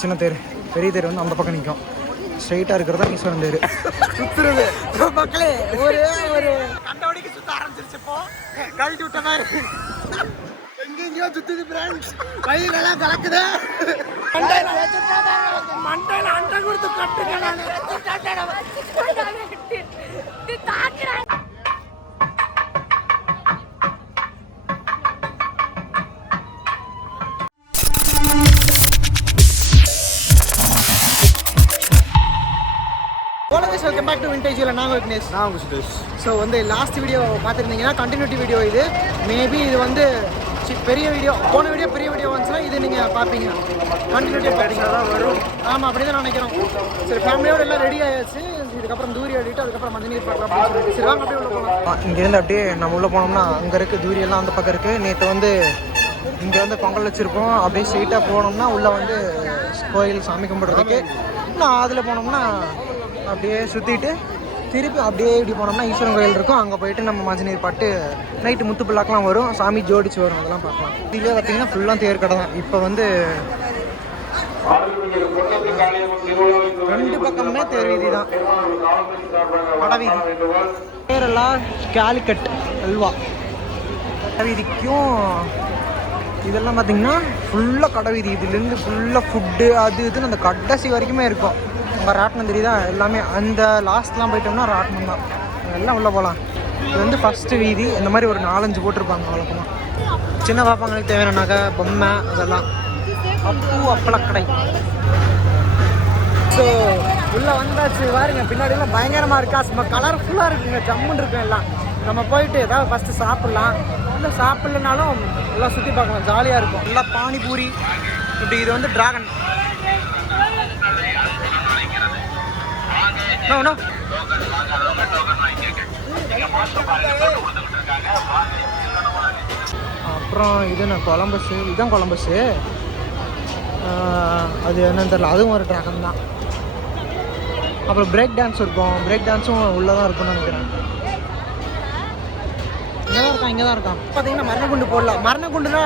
சின்ன தேர். பெரிய தேர் வந்து அந்த பக்கம் நிற்கும் ஸ்ட்ரைட்டாக இருக்கிறதா ஈஸ்வரன் தேர். சுத்துறது. மக்களே ஒரே ஒரு கண்டவடிக்கு சுத்த ஆரம்பிச்சிருச்சு இப்போ. கழட்டி விட்ட மாதிரி. எங்கெங்கயோ சுத்துது ஃப்ரெண்ட்ஸ் கையிலெல்லாம் கலக்குது. மண்டையில அண்டை கொடுத்து கட்டுங்க. பேக் டு விண்டேஜில் நான் விக்னேஷ். நான் சுதேஷ். ஸோ வந்து லாஸ்ட் வீடியோ பார்த்துருந்தீங்கன்னா கண்டினியூட்டி வீடியோ இது. மேபி இது வந்து பெரிய வீடியோ போன வீடியோ பெரிய வீடியோ வந்துச்சுன்னா இது நீங்கள் பார்ப்பீங்க. கண்டினியூட்டியாக பார்ப்பீங்க. தான் வரும். ஆமாம் அப்படி தான் நினைக்கிறோம். சரி ஃபேமிலியோட எல்லாம் ரெடி ஆயாச்சு. இதுக்கப்புறம் தூரி ஆடிட்டு அதுக்கப்புறம் மஞ்சள் நீர் பார்க்கலாம் அப்படின்னு சரி வாங்க அப்படியே உள்ள போகலாம் இங்கேருந்து அப்படியே நம்ம உள்ளே போனோம்னா அங்கே இருக்குது தூரி எல்லாம் அந்த பக்கம் இருக்குது நேற்று வந்து இங்கே வந்து பொங்கல் வச்சுருக்கோம் அப்படியே ஸ்ட்ரெயிட்டாக போனோம்னா உள்ளே வந்து கோயில் சாமி கும்பிட்றதுக்கு. இன்னும் அதில் போனோம்னா அப்படியே சுற்றிட்டு திருப்பி அப்படியே இப்படி போனோம்னா ஈஸ்வரன் கோயில் இருக்கும். அங்கே போயிட்டு நம்ம மஞ்சநீர் பாட்டு நைட்டு முத்து பிள்ளாக்கெலாம் வரும். சாமி ஜோடிச்சு வரும். அதெல்லாம் பார்க்கலாம். இதுலேயே பார்த்தீங்கன்னா ஃபுல்லாக தேர் கடை தான் இப்போ வந்து ரெண்டு பக்கமுமே தேர் வீதி தான். வடவீதி பேரெல்லாம் கேலிக்கட் அல்வா. கடைவீதிக்கும் இதெல்லாம் பார்த்தீங்கன்னா ஃபுல்லாக கடைவீதி இதுலேருந்து ஃபுல்லாக ஃபுட்டு அது இதுன்னு அந்த கடைசி வரைக்குமே இருக்கும். அங்கே ராட்டினம் தெரியுதா? எல்லாமே அந்த லாஸ்ட்லாம் போயிட்டோம்னா ராட்னம் தான். எல்லாம் உள்ளே போகலாம் இது வந்து ஃபஸ்ட்டு வீதி. இந்த மாதிரி ஒரு நாலஞ்சு போட்டிருப்பாங்க வழக்கமாக சின்ன பாப்பாங்களுக்கு தேவையான நகை பொம்மை அதெல்லாம். அப்பு அப்பளக்கடை. ஸோ உள்ளே வந்தாச்சு. பாருங்க பின்னாடிலாம் பயங்கரமாக இருக்கா? சும்மா கலர்ஃபுல்லாக இருக்குங்க. ஜம்முன்னு இருக்கும் எல்லாம். நம்ம போயிட்டு ஏதாவது ஃபஸ்ட்டு சாப்பிட்லாம். இல்லை சாப்பிட்லனாலும் எல்லாம் சுற்றி பார்க்கலாம். ஜாலியாக இருக்கும். நல்லா பானிபூரி. இப்படி இது வந்து டிராகன் நோ நோ அப்புறம் இது என்ன கொலம்பஸ்? இதுதான் கொலம்பஸ்ஸு அது என்னன்னு தெரியல. அதுவும் ஒரு ட்ராகன் தான். அப்புறம் பிரேக் டான்ஸ் இருக்கும். பிரேக் டான்ஸும் உள்ளே தான் இருக்கும்னு நினைக்கிறேன். இங்கே தான் இருக்கான் இங்கே தான் இருக்கான். பார்த்தீங்கன்னா மரணகுண்டு போடலாம் மரணகுண்டுனா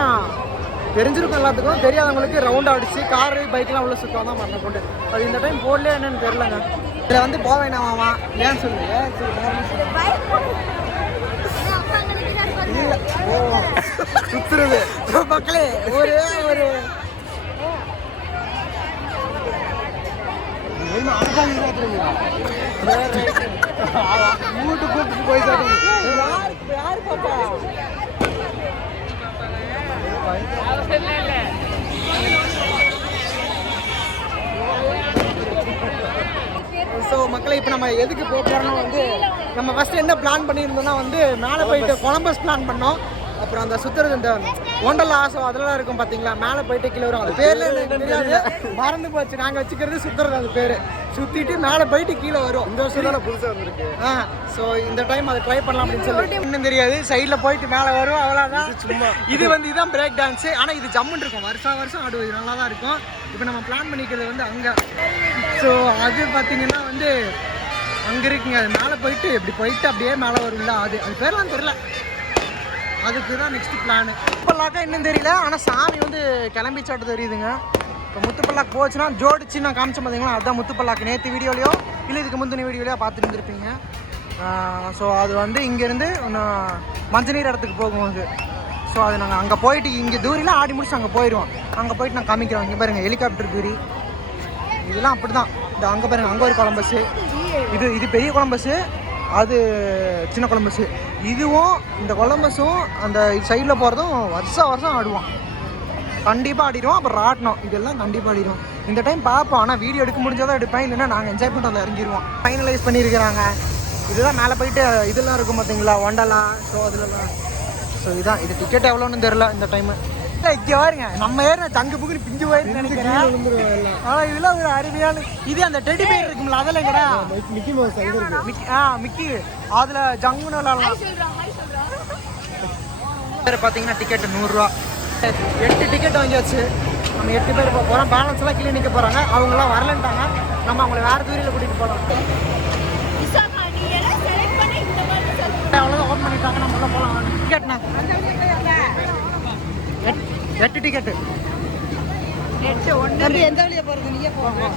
தெரிஞ்சிருக்கும் எல்லாத்துக்கும். தெரியாதவங்களுக்கு ரவுண்ட் அடிச்சு காரு பைக்லாம் உள்ள சுத்தம் தான் மரணகுண்டு. அது இந்த டைம் போடலையா என்னன்னு தெரிலங்க இதில் வந்து போக வேணாமாமா ஏன் சொல்லு ஏன் சொல்லு இல்ல. ஓ. சுத்துறது. மக்களே ஒரே ஒரு. வீட்டு கூப்பிட்டு போய் யாரு பாப்பா ஸோ மக்களை இப்போ நம்ம எதுக்கு போகிறோம்னா வந்து நம்ம ஃபஸ்ட்டு என்ன பிளான் பண்ணியிருந்தோம்னா வந்து மேலே போயிட்டு கொலம்பஸ் பிளான் பண்ணோம். அப்புறம் அந்த சுற்றுறது இந்த ஒண்டல் ஆசோ அதெல்லாம் இருக்கும் பார்த்தீங்களா மேலே போயிட்டு கீழே வரும். அது பேர்ல எனக்கு தெரியாது. மறந்து போச்சு. நாங்கள் வச்சுக்கிறது சுற்றுறது அது பேர். சுற்றிட்டு மேலே போயிட்டு கீழே வரும். இந்த வருஷம் தானே புதுசாக வந்திருக்கு? ஆ ஸோ இந்த டைம் அதை ட்ரை பண்ணலாம் அப்படின்னு சொல்லி இன்னும் தெரியாது. சைடில் போயிட்டு மேலே வரும். அவ்வளோதான் சும்மா. இது வந்து இதுதான் பிரேக் டான்ஸு ஆனால் இது ஜம்முன்னு இருக்கும். வருஷம் வருஷம் ஆடுவது. நல்லா தான் இருக்கும். இப்போ நம்ம பிளான் பண்ணிக்கிறது வந்து அங்கே. ஸோ அது பார்த்தீங்கன்னா வந்து அங்கே இருக்குங்க. அது மேலே போயிட்டு இப்படி போயிட்டு அப்படியே மேலே வரும்ல. அது அது பேர்லாம் தெரியல. அதுக்கு தான் நெக்ஸ்ட் பிளானு முத்துப்பல்லாக்கா இன்னும் தெரியல. ஆனால் சாமி வந்து கிளம்பி சாட்டு தெரியுதுங்க. இப்போ முத்துப்பல்லாக்கு போச்சுன்னா ஜோடிச்சு நான் காமிச்ச பார்த்தீங்களா அதுதான் முத்துப்பல்லாக்கு நேற்று வீடியோலையோ இல்லை இதுக்கு முந்தின வீடியோலையோ பார்த்துட்டு இருந்திருப்பீங்க. ஸோ அது வந்து இங்கேருந்து மஞ்சநீர் இடத்துக்கு போகும் அது ஸோ அது நாங்கள் அங்கே போயிட்டு இங்கே தூரிலாம் ஆடி முடிச்சு அங்கே போயிடுவோம் அங்கே போயிட்டு நான் காமிக்கிறோம் இங்கே பாருங்க ஹெலிகாப்டர் தூரி. இதெல்லாம் அப்படி தான் இந்த அங்கே பாருங்கள் அங்கே ஒரு கொலம்பஸ்ஸு இது இது பெரிய கொலம்பஸ்ஸு அது சின்ன கொலம்பஸ்ஸு இதுவும் இந்த கொலம்பஸும் அந்த சைடில் போகிறதும் வருஷம் வருஷம் ஆடுவான். கண்டிப்பாக ஆடிடுவோம் அப்புறம் ராட்டினம். இதெல்லாம் கண்டிப்பாக ஆடிடுவோம் இந்த டைம் பார்ப்போம். ஆனால் வீடியோ எடுக்க முடிஞ்சாதான் எடுப்பேன். இல்லைன்னா நாங்கள் என்ஜாய் பண்ணிட்டு அதில் இறங்கிடுவோம் ஃபைனலைஸ் பண்ணியிருக்கிறாங்க. இதுதான் மேலே போயிட்டு இதெல்லாம் இருக்கும் பார்த்தீங்களா ஒண்டலா ஸோ அதுலலாம். ஸோ இதுதான் இது டிக்கெட் எவ்வளோன்னு தெரில இந்த டைமு இங்கே பாருங்க நம்ம ஏறின தங்கு புகுன்னு பிஞ்சு போயிருந்து நினைக்கிறேன். ஆனால் இதெல்லாம் ஒரு அருமையான இது அந்த டெடி பேர் இருக்கும்ல அதில் எங்கடா? மிக்கி மவுஸ் அங்கே இருக்கு. மிக்கி ஆ மிக்கி. அதில் ஜங்குன்னு விளாடலாம் பேர் பார்த்தீங்கன்னா டிக்கெட் நூறுரூவா. எட்டு டிக்கெட் வாங்கியாச்சு. நம்ம எட்டு பேர் போக போகிறோம் பேலன்ஸ் எல்லாம் கீழே நிற்க போகிறாங்க அவங்களாம் வரலன்ட்டாங்க. நம்ம அவங்கள வேறு தூரியில் கூட்டிகிட்டு போகிறோம் அவ்வளோதான் ஓப்பன் பண்ணிட்டாங்க. நம்ம உள்ள போகலாம் டிக்கெட்ண்ணா எட்டு டிக்கெட்டு எட்டு ஒன்று. எந்த வழியா போறது? நீயே போங்க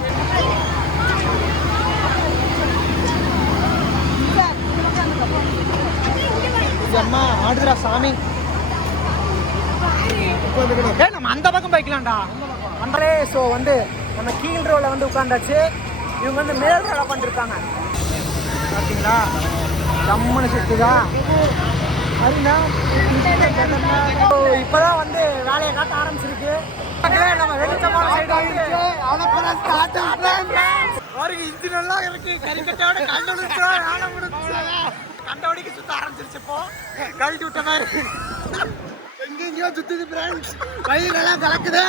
அம்மா ஆடுதுடா சாமி. ஏய் நம்ம அந்த பக்கம் போய்க்கலாம்டா. அந்தலே ஸோ வந்து நம்ம கீழ் ரோல வந்து உட்காந்தாச்சு இவங்க வந்து மேல் ரோல உட்காந்துருக்காங்க பார்த்தீங்களா ஜம்முன்னு சுத்துதா. அதுனா இப்போதான் வந்து வேலையை காட்ட ஆரம்பிச்சிருக்கு மக்களே, நம்ம வெளிச்சமான சைடு பாருங்க இது நல்லா இருக்கு. கறிக்கட்டையோட கண்டுபிடிச்சா வேலை முடிச்சு கண்டவடிக்கு சுத்த ஆரம்பிச்சிருச்சு இப்போ. கழட்டி விட்ட மாதிரி. எங்கெங்கயோ சுத்துது ஃப்ரெண்ட்ஸ் வயிறெல்லாம் கலக்குது.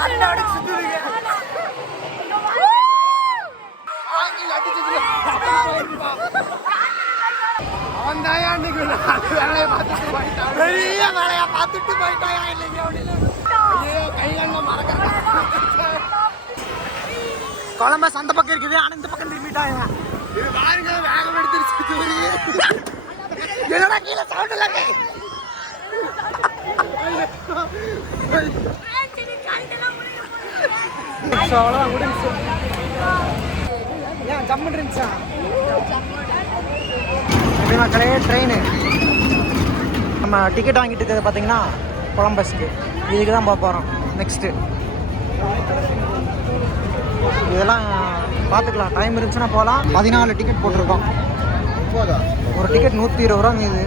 கண்டவடிக்கு சுத்துதுங்க வாங்கி அடிச்சதுல அவன் தாயா அன்னைக்கு வேலையை பார்த்துட்டு போயிட்டான்? பெரிய வேலையா பார்த்துட்டு போயிட்டாயா இல்லைங்க அப்படின்னு கொலம்பஸ் அந்த பக்கம் இருக்குது. ஆனா இந்த பக்கம் திரும்பிட்டாங்க இது பாருங்க வேகம் எடுத்துருச்சு என்னடா கீழே சவுண்ட் இல்ல அவ்வளோதான் முடிஞ்சு ஏன் ஜம்முன்னு இருந்துச்சா? மக்களே ட்ரெயின் நம்ம டிக்கெட் வாங்கிட்டு இருக்கிறது பார்த்தீங்கன்னா கொலம்பஸ்க்கு இதுக்கு தான் போக போகிறோம் நெக்ஸ்ட்டு இதெல்லாம் பார்த்துக்கலாம். டைம் இருந்துச்சுன்னா போகலாம். பதினாலு டிக்கெட் போட்டிருக்கோம். ஒரு டிக்கெட் நூற்றி இருபது ரூபா இது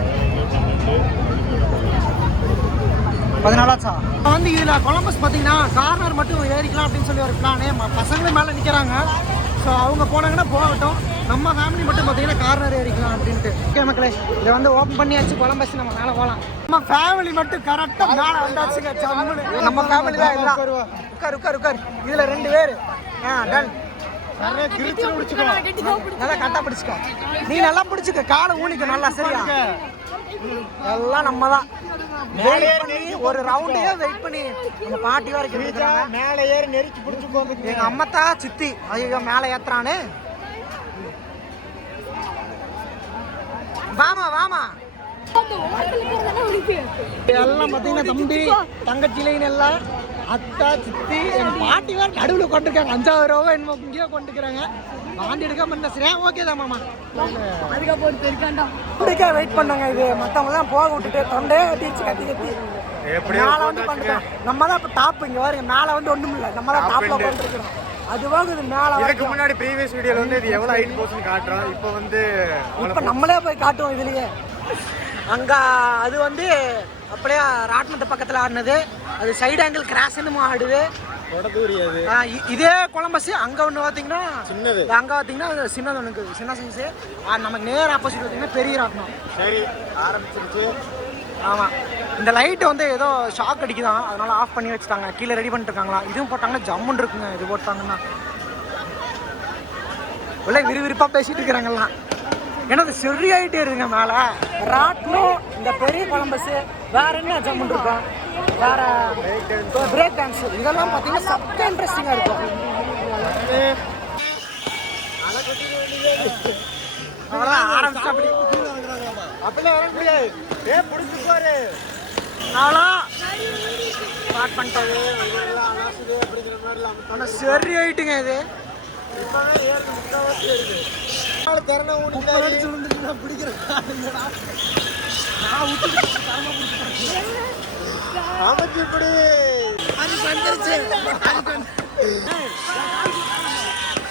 பதினாலாச்சா வந்து இதில் கொலம்பஸ் பார்த்தீங்கன்னா கார்னர் மட்டும் ஏறிக்கலாம் அப்படின்னு சொல்லி ஒரு பிளானு பசங்களும் மேலே நிற்கிறாங்க ஸோ அவங்க போனாங்கன்னா போகட்டும். நம்ம ஃபேமிலி மட்டும் பார்த்தீங்கன்னா கார்னர் ஏறிக்கலாம் அப்படின்ட்டு. ஓகே மக்களே இதை வந்து ஓப்பன் பண்ணியாச்சு கொலம்பஸ் நம்ம மேலே போகலாம். நம்ம ஃபேமிலி மட்டும் கரெக்டாக மேலே வந்தாச்சுங்க நம்ம ஃபேமிலி தான் உட்கார் உட்கார் உட்கார். இதில் ரெண்டு பேர். ஆ டன் நல்லா கரெக்டாக பிடிச்சிக்கோ. நீ நல்லா பிடிச்சிக்க. காலை ஊனிக்க நல்லா சரியா? எல்லாம் நம்ம தான் வெயிட் பண்ணி ஒரு ரவுண்டையே வெயிட் பண்ணி நம்ம பாட்டி வரைக்கும் மேலே ஏறி நெருக்கி பிடிச்சிக்கோங்க எங்க அம்மத்தா சித்தி. ஐயோ மேலே ஏத்துறானே. வாமா வாமா. எல்லாம் பார்த்தீங்கன்னா தம்பி தங்கச்சிலைன்னு எல்லாம் அத்தா சித்தி என் பாட்டி வேறு நடுவில் கொண்டிருக்காங்க அஞ்சாவது ரூபா என்னமோ இங்கேயோ கொண்டுக்கிறாங்க வாந்தி எடுக்காம இருந்தா சரியா ஓகே தான் மாமா. அதுக்கப்புறம் இருக்காண்டா பிடிக்க வெயிட் பண்ணாங்க இது. மற்றவங்க தான் போக விட்டுட்டு தொண்டையே கட்டிச்சு கட்டி கட்டி. மேலே வந்து பண்ணிட்டோம் நம்ம தான் இப்போ டாப் இங்கே பாருங்க மேலே வந்து ஒன்றும் இல்லை. நம்ம தான் டாப்பில் உட்காந்துருக்கிறோம் அது போக இது மேலே இதுக்கு வரைக்கும் முன்னாடி ப்ரீவியஸ் வீடியோல வந்து இது எவ்வளவு ஹைட் போச்சுன்னு காட்டுறோம். இப்போ வந்து இப்போ நம்மளே போய் காட்டுவோம் இதுலயே. அங்க அது வந்து அப்படியே ராட்னத்து பக்கத்துல ஆடினது. அது சைடு ஆங்கிள் கிராஸ் என்னமோ ஆடுது. இதே கொலம்பஸ் அங்க ஒன்று பார்த்தீங்கன்னா சின்னது. அங்க பார்த்தீங்கன்னா சின்னது ஒன்று சின்ன சைஸு நமக்கு நேர் ஆப்போசிட் பார்த்தீங்கன்னா பெரிய ராட்னம் சரி ஆரம்பிச்சிருச்சு. ஆமா. இந்த லைட் வந்து ஏதோ ஷாக் அடிக்குதான். அதனால ஆஃப் பண்ணி வச்சுட்டாங்க. கீழே ரெடி பண்ணிட்டு இருக்காங்களா இதுவும் போட்டாங்கன்னா ஜம்முன்னு இருக்குங்க. இது போட்டாங்கன்னா. உள்ள விறுவிறுப்பா பேசிட்டு இருக்கிறாங்கலாம் ஏன்னா அது சரியாயிட்டே இருக்குங்க மேல. ராட்னம் இந்த பெரிய கொலம்பஸ் வேற என்ன ஜம்முன்னு இருக்கும் வேற பிரேக் டான்ஸ் இதெல்லாம் பார்த்தீங்கன்னா சக்க இன்ட்ரெஸ்டிங்காக இருக்கும். அப்படிலாம் வர முடியாது. ஏ பிடிச்சி பாரு. ஸ்டார்ட் அலாசுது அப்படிங்கிற மாதிரிலாம் ஆனால் சரி ஆயிட்டுங்க இது. இப்பவே ஏறது முக்கால்வாசி இருக்கு நாலு திறனை ஊனி நான் இப்படி அது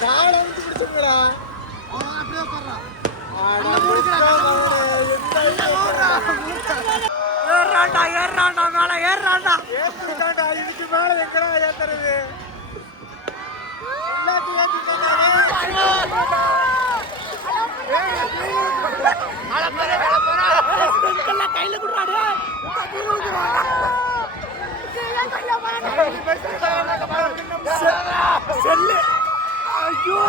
காலை வந்து பிடிச்சிருக்கா அப்படியே போடுறான் ஏறாண்டா ஏறாண்டா மேல ஏறாண்டா ஏறாண்டா இதுக்கு மேல எங்கடா ஏத்துறது. எல்லாத்தையும் ஏத்திட்டாண்டா கையில குடுறாடு செல்லு. ஐயோ.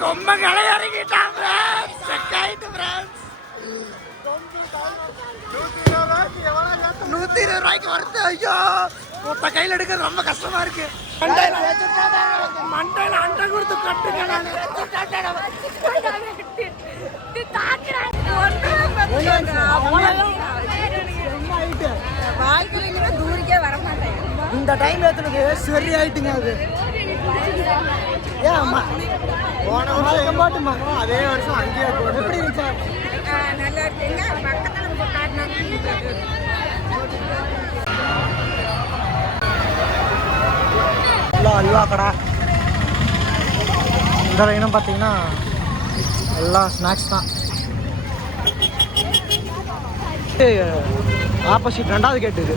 கொம்ப கலை இறங்கிட்டான் செக் ஆயிட்டு நூத்தி இருபது ரூபாய்க்கு வருது. ஐயோ. மொத்த கையில் எடுக்கிறது ரொம்ப கஷ்டமா இருக்கு. மண்டையில அண்டை கொடுத்து கட்டுங்க. இந்த டைம் ஏத்துனது சரி ஆயிட்டுங்க அது. ஏன் அம்மா? போன வருஷம் பாட்டுமா அதே வருஷம் அங்கேயே போட்டு. எப்படி இருந்துச்சா? நல்லா இருக்குங்க. பக்கத்தில் ஃபுல்லாக அல்வா கடை இந்த லைனும் பார்த்தீங்கன்னா எல்லாம் ஸ்நாக்ஸ் தான். ஆப்போசிட் ரெண்டாவது கேட்டு இது.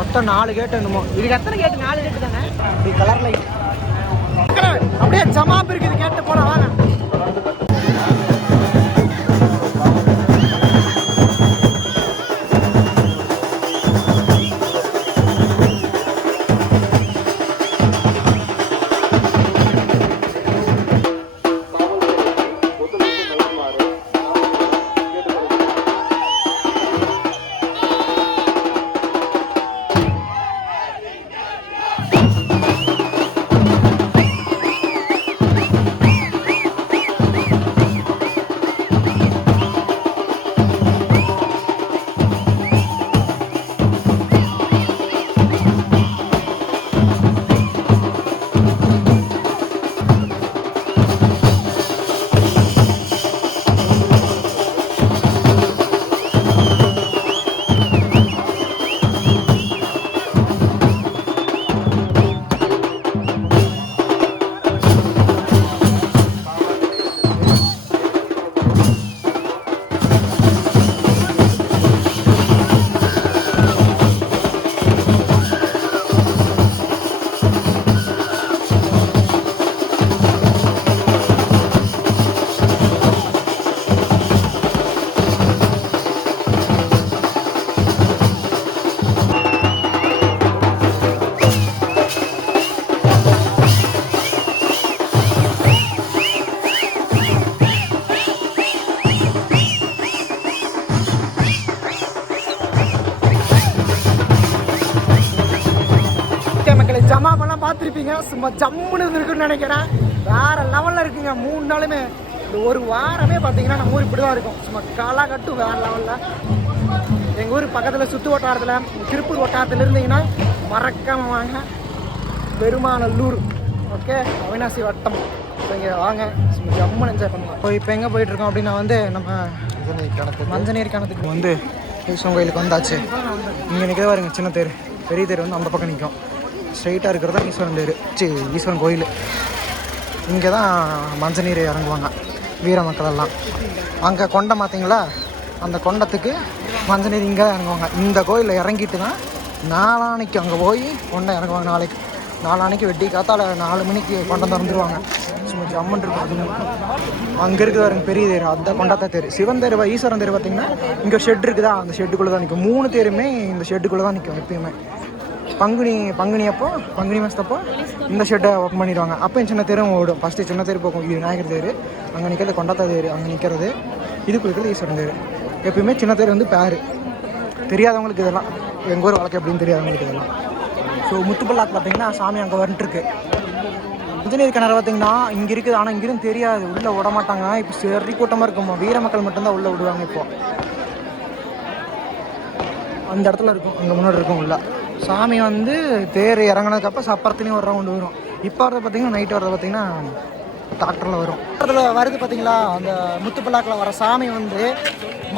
மொத்தம் நாலு கேட்டு என்னமோ? இதுக்கு எத்தனை கேட்டு நாலு கேட்டு தானே? இப்படி கலர் லைட் அப்படியே ஜமாப் இருக்குது கேட்டு போல வாங்க. பார்த்துருப்பீங்க. சும்மா ஜம்முன்னு இருக்குன்னு நினைக்கிறேன். வேற லெவலில் இருக்குங்க. மூணு நாளுமே. இந்த ஒரு வாரமே பார்த்தீங்கன்னா நம்ம ஊர் இப்படி தான் இருக்கும். சும்மா காலா கட்டும் வேற லெவலில் எங்கள் ஊர் பக்கத்தில் சுற்று வட்டாரத்தில் திருப்பூர் வட்டாரத்தில் இருந்தீங்கன்னா மறக்காம வாங்க. பெருமாநல்லூர். ஓகே? அவினாசி வட்டம். ஸோ இங்கே வாங்க. சும்மா ஜம்முன்னு என்ஜாய் பண்ணலாம். இப்போ இப்போ எங்கே போயிட்டுருக்கோம் அப்படின்னா வந்து நம்ம மஞ்சநீர் கிணத்துக்கு. வந்து ஈஸ்வரன் கோயிலுக்கு வந்தாச்சு. இங்கே நிற்கிறத பாருங்க சின்ன தேர். பெரிய தேர் வந்து அந்த பக்கம் நிற்கும் ஸ்ட்ரைட்டாக இருக்கிறது தான் ஈஸ்வரன் தேர். சி ஈஸ்வரன் கோயில். இங்கே தான் மஞ்சநீர் இறங்குவாங்க வீர மக்கள் எல்லாம் அங்கே கொண்டம் பார்த்தீங்களா அந்த கொண்டத்துக்கு மஞ்சநீர் இங்கே தான் இறங்குவாங்க. இந்த கோயிலில் இறங்கிட்டு தான் நாளானைக்கு அங்கே போய் கொண்டை இறங்குவாங்க நாளைக்கு. நாளானைக்கு வெட்டி காத்தால் நாலு மணிக்கு கொண்டம் திறந்துருவாங்க. சும்மா ஜம்மன் இருக்கும் அதுவும் அங்கே இருக்கிற பாருங்க பெரிய தேர். அந்த கொண்டாத்த தேர். சிவன் தேர் ஈஸ்வரன் தேர் பார்த்தீங்கன்னா இங்கே ஷெட் இருக்குதா? அந்த ஷெட்டுக்குள்ளே தான் நிற்கும் மூணு தேருமே இந்த ஷெட்டுக்குள்ளே தான் நிற்கும் எப்பயுமே. பங்குனி பங்குனி அப்போ பங்குனி மாதத்தப்போ இந்த ஷெட்டை ஒர்க் பண்ணிடுவாங்க. அப்போ சின்ன தேரும் ஓடும். ஃபஸ்ட்டு சின்ன தேர் போகும். இது விநாயகர் தேர். அங்கே நிற்கிறது கொண்டாத்தா தேர். அங்கே நிற்கிறது இது இருக்கிறது ஈஸ்வரன் தேர். எப்பயுமே சின்ன தேர் வந்து பேர். தெரியாதவங்களுக்கு இதெல்லாம். எங்கள் ஊர் வழக்கு எப்படின்னு தெரியாதவங்களுக்கு இதெல்லாம். ஸோ முத்துப்பல்லாக்கு பார்த்தீங்கன்னா சாமி அங்கே வந்துட்டுருக்கு இன்ஜினியர் கிணறு பார்த்தீங்கன்னா இங்கே இருக்குது. ஆனால் இங்கிருந்து தெரியாது. உள்ளே விட மாட்டாங்க. இப்போ சரி கூட்டமாக இருக்குமா? வீர மக்கள் மட்டும்தான் உள்ளே விடுவாங்க இப்போ. அந்த இடத்துல இருக்கும். அங்கே முன்னாடி இருக்கும் உள்ள. சாமி வந்து தேர் இறங்கினதுக்கப்புறம் சப்பரத்துலேயும் ஒரு ரவுண்டு வரும். இப்போ வரது பார்த்தீங்கன்னா நைட்டு வரது பார்த்தீங்கன்னா டாக்டரில் வரும். அதில் வருது பார்த்தீங்களா அந்த முத்துப்பல்லாக்கில் வர சாமி வந்து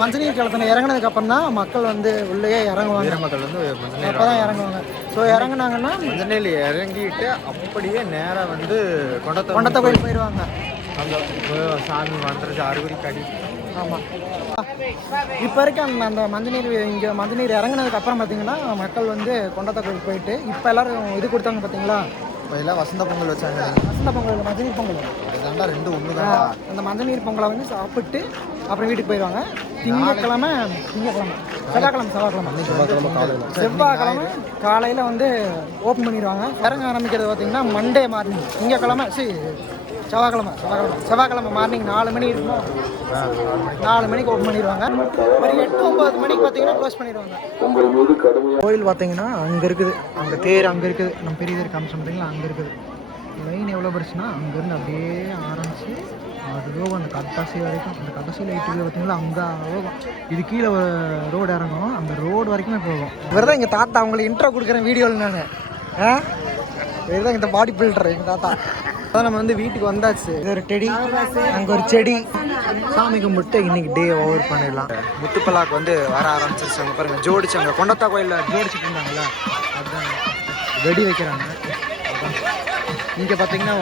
மஞ்சநீர் கிளத்துல இறங்கினதுக்கு அப்புறம் தான் மக்கள் வந்து உள்ளேயே இறங்குவாங்க. மக்கள் வந்து அப்போ தான் இறங்குவாங்க. ஸோ இறங்குனாங்கன்னா மஞ்சள் இறங்கிட்டு அப்படியே நேரா வந்து கொண்டத்தை கொண்டத்தை கோயில் போயிடுவாங்க அங்கே சாமி வந்துருச்சு அறுபடி கடி ஆமாம் இப்போ இருக்க அந்த அந்த மஞ்சநீர் இங்கே மஞ்சநீர் இறங்குனதுக்கு அப்புறம் பார்த்தீங்கன்னா மக்கள் வந்து கொண்டத்தை கோயில் போயிட்டு இப்போ எல்லாரும் இது கொடுத்தாங்க பார்த்தீங்களா எல்லாம் வசந்த பொங்கல் வச்சாங்க. வசந்த பொங்கல் மஞ்சநீர் பொங்கல். அதுதாண்டா ரெண்டு ஒன்று தான் அந்த மஞ்சநீர் பொங்கலை வந்து சாப்பிட்டு அப்புறம் வீட்டுக்கு போயிடுவாங்க. திங்கக்கிழமை திங்கக்கிழமை செவ்வாய்க்கிழமை செவ்வாய்க்கிழமை. செவ்வாய்க்கிழமை காலையில். வந்து ஓப்பன் பண்ணிடுவாங்க. இறங்க ஆரம்பிக்கிறது பார்த்தீங்கன்னா மண்டே மார்னிங் திங்கக்கிழமை சரி செவ்வாய்க்கிழமை செவ்வாய்க்கிழமை செவ்வாய்க்கிழமை மார்னிங் நாலு மணி இருக்கும்? நாலு மணிக்கு ஓப்பன் பண்ணிடுவாங்க. ஒரு எட்டு ஒம்பது மணிக்கு பார்த்தீங்கன்னா க்ளோஸ் பண்ணிடுவாங்க. கோயில் பார்த்தீங்கன்னா அங்கே இருக்குது. அங்கே தேர் அங்கே இருக்குது. நம்ம பெரிய தேர் காமிச்சு பார்த்தீங்களா அங்கே இருக்குது. லைன் எவ்வளோ பெருசுன்னா அங்கேருந்து அப்படியே ஆரம்பிச்சு அதுவோ அந்த கடைசி வரைக்கும். அந்த கடைசி லைட்டு பார்த்தீங்களா அங்கே போகும். இது கீழே ரோடு இறங்கும் அந்த ரோடு வரைக்குமே போகும். இவர் தான் எங்கள் தாத்தா அவங்களுக்கு இன்ட்ரோ கொடுக்குறேன் வீடியோவில் நான். ஆ? இவர் தான் இந்த பாடி பில்டர் எங்கள் தாத்தா. அதான் நம்ம வந்து வீட்டுக்கு வந்தாச்சு. இது ஒரு செடி. அங்கே ஒரு செடி. சாமி கும்பிட்டு இன்னைக்கு டே ஓவர் பண்ணிடலாம். முத்துப்பலாக்கு வந்து வர ஆரம்பிச்சிருச்சாங்க. பாருங்க ஜோடிச்சு அங்கே கொண்டத்தா கோயிலில் ஜோடிச்சுட்டு இருந்தாங்களா அதுதான் வெடி வைக்கிறாங்க. இங்கே பார்த்தீங்கன்னா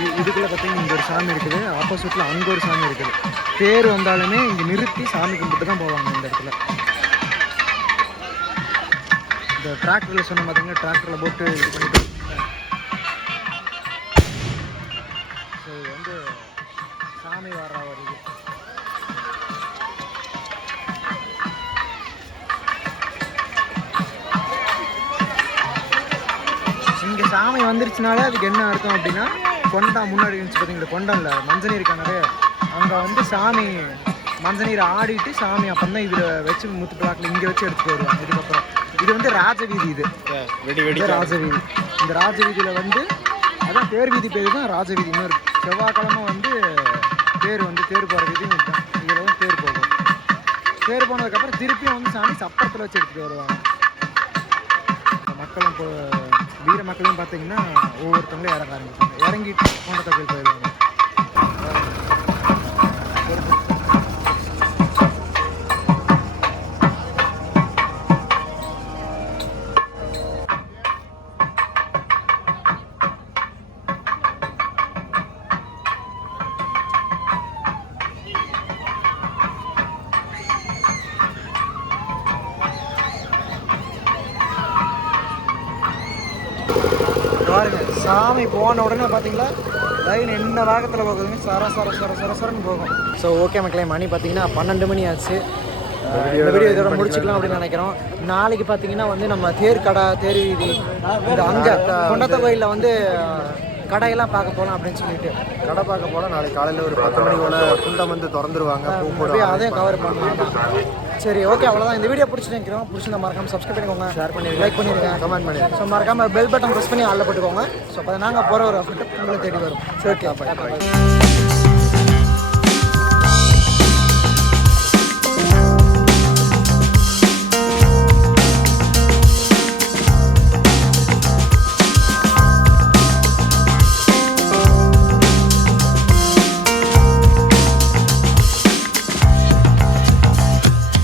இதுக்குள்ளே இதுக்குள்ள பார்த்தீங்கன்னா இங்கே ஒரு சாமி இருக்குது. ஆப்போசிட்டில் அங்கே ஒரு சாமி இருக்குது. தேர் வந்தாலுமே இங்கே நிறுத்தி சாமி கும்பிட்டு தான் போவாங்க இந்த இடத்துல. இந்த டிராக்டரில் சொன்ன பார்த்தீங்கன்னா டிராக்டரில் போட்டு இது பண்ணிட்டு சாமி வர வருது இங்கே சாமி வந்துருச்சுனாலே அதுக்கு என்ன அர்த்தம் அப்படின்னா கொண்டா முன்னாடி இருந்துச்சு பார்த்தீங்களா கொண்டம் இல்லை மஞ்சநீர் கிணறு. அங்கே வந்து சாமி மஞ்சநீர் ஆடிட்டு சாமி அப்போ தான் இதில் வச்சு முத்து பிளாக்கில் இங்கே வச்சு எடுத்துட்டு வருவாங்க. இதுக்கப்புறம் இது வந்து ராஜவீதி இது. வெடி இது ராஜவீதி. இந்த ராஜவீதியில் வந்து அதான் தேர் வீதி பேர் தான் ராஜவீதி இன்னொரு செவ்வாய்க்கிழமை வந்து தேர் வந்து தேர் போகிறதுக்கு வீதி இதில் வந்து தேர் போகும். தேர் போனதுக்கப்புறம் திருப்பியும் வந்து சாமி சப்பரத்தில் வச்சு எடுத்துகிட்டு வருவாங்க. மக்களும் இப்போ வீர மக்களையும் பார்த்தீங்கன்னா ஒவ்வொருத்தவங்களும் இறங்க ஆரம்பிச்சாங்க இறங்கிட்டு கொண்டத்தை கோயில் போயிடுவாங்க. சாமி போன உடனே பார்த்தீங்களா? லைன் என்ன வேகத்தில் போகுதுங்க? சர சர சர சர சரன்னு போகும். ஸோ ஓகே மக்களே மணி பார்த்தீங்கன்னா பன்னெண்டு மணி ஆச்சு. இந்த வீடியோ இதோட முடிச்சுக்கலாம் அப்படின்னு நினைக்கிறோம். நாளைக்கு பார்த்தீங்கன்னா வந்து நம்ம தேர் கடை தேர் வீதி இந்த அங்கே கொண்டத்த கோயிலில் வந்து கடையெல்லாம் பார்க்க போகலாம் அப்படின்னு சொல்லிட்டு. கடை பார்க்க போனால் நாளைக்கு காலையில் ஒரு பத்து மணி போல குண்டம் வந்து திறந்துருவாங்க பூ போடுவாங்க. அதையும் கவர் பண்ணலாம். சரி ஓகே அவ்வளோதான் இந்த வீடியோ பிடிச்சி நினைக்கிறோம் பிடிச்சிருந்தா மறக்காம சப்ஸ்கிரைப் பண்ணிக்கோங்க. ஷேர் பண்ணி லைக் பண்ணிருங்க கமெண்ட் பண்ணிடுங்க. ஸோ மறக்காம பெல் பட்டன் ப்ரெஸ் பண்ணி ஆளில் போட்டுக்கோங்க. ஸோ அப்போ நாங்கள் போகிற ஒரு உங்களுக்கு தேடி வரும். சரி ஓகே